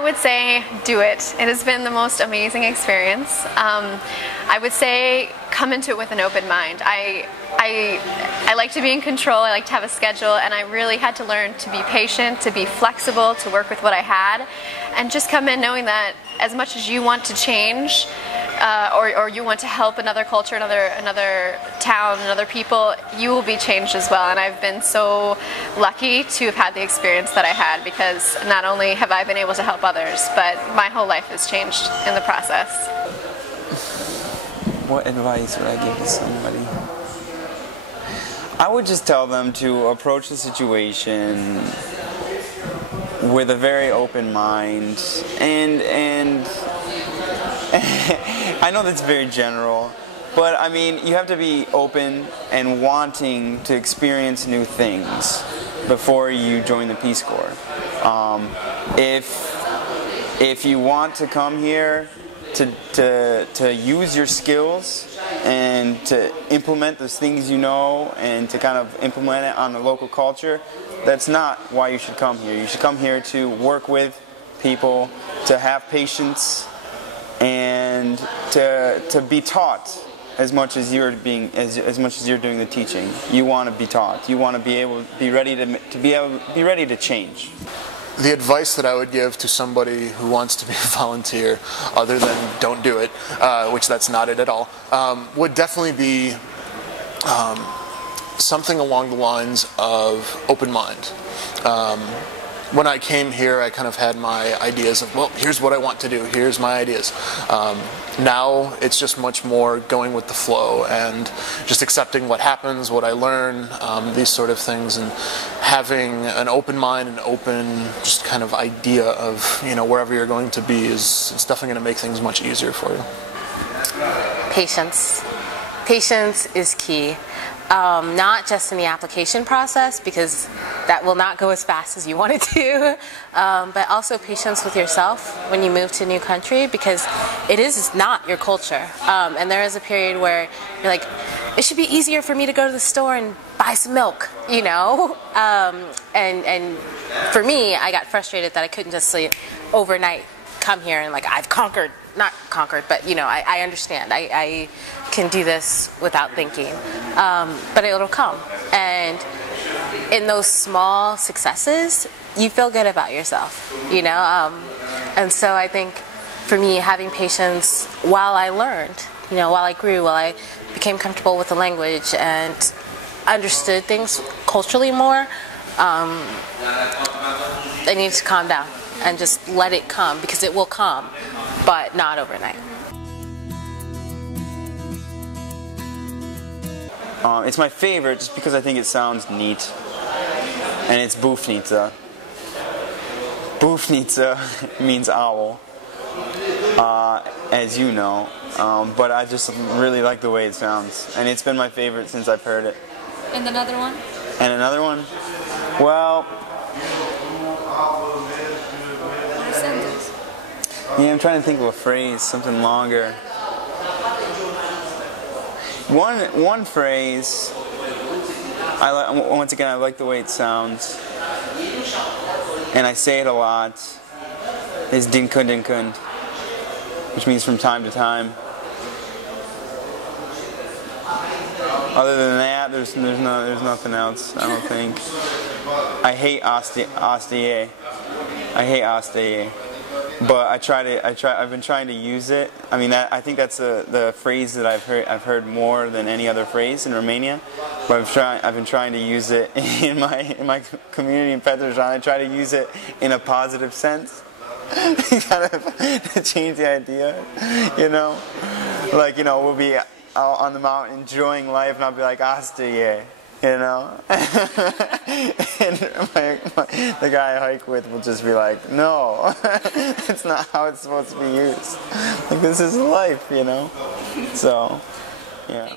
I would say do it. It has been the most amazing experience. I would say come into it with an open mind. I like to be in control, I like to have a schedule, and I really had to learn to be patient, to be flexible, to work with what I had, and just come in knowing that as much as you want to change, or you want to help another culture, another town, and other people, you will be changed as well. And I've been so lucky to have had the experience that I had, because not only have I been able to help others, but my whole life has changed in the process. What advice would I give to somebody? I would just tell them to approach the situation with a very open mind, and I know that's very general, but I mean, you have to be open and wanting to experience new things before you join the Peace Corps. If you want to come here to use your skills and to implement those things you know and to kind of implement it on the local culture, that's not why you should come here. You should come here to work with people, to have patience, and to be taught as much as you're doing the teaching. You want to be taught. You want to be ready to change. The advice that I would give to somebody who wants to be a volunteer, other than don't do it, which that's not it at all, would definitely be something along the lines of open mind. When I came here, I kind of had my ideas of, well, here's what I want to do, here's my ideas. Now it's just much more going with the flow and just accepting what happens, what I learn, these sort of things, and having an open mind, an open just kind of idea of, you know, wherever you're going to be it's definitely going to make things much easier for you. Patience. Patience is key. Not just in the application process, because that will not go as fast as you want it to, but also patience with yourself when you move to a new country, because it is not your culture. And there is a period where you're like, it should be easier for me to go to the store and buy some milk, you know? And for me, I got frustrated that I couldn't just overnight come here and like, I've conquered. Not conquered, but you know, I understand. I can do this without thinking, but it'll come. And in those small successes, you feel good about yourself, you know. And so I think for me, having patience while I learned, you know, while I grew, while I became comfortable with the language and understood things culturally more, I need to calm down and just let it come, because it will come, but not overnight. It's my favorite just because I think it sounds neat, and it's Bufnica. Bufnica means owl, as you know, but I just really like the way it sounds, and it's been my favorite since I've heard it. And another one? And another one? Well, yeah, I'm trying to think of a phrase, something longer. One phrase, once again, I like the way it sounds, and I say it a lot, is dinkund, which means from time to time. Other than that, there's nothing else, I don't think. I hate ostie. I hate ostie. But I've been trying to use it. I mean, I think that's the phrase that I've heard more than any other phrase in Romania. But I've been trying to use it in my community in Petroșani. I try to use it in a positive sense, kind of to change the idea, you know. Like, you know, we'll be out on the mountain enjoying life, and I'll be like, "Astie," you know. And the guy I hike with will just be like, no, it's not how it's supposed to be used. Like, this is life, you know? So, yeah.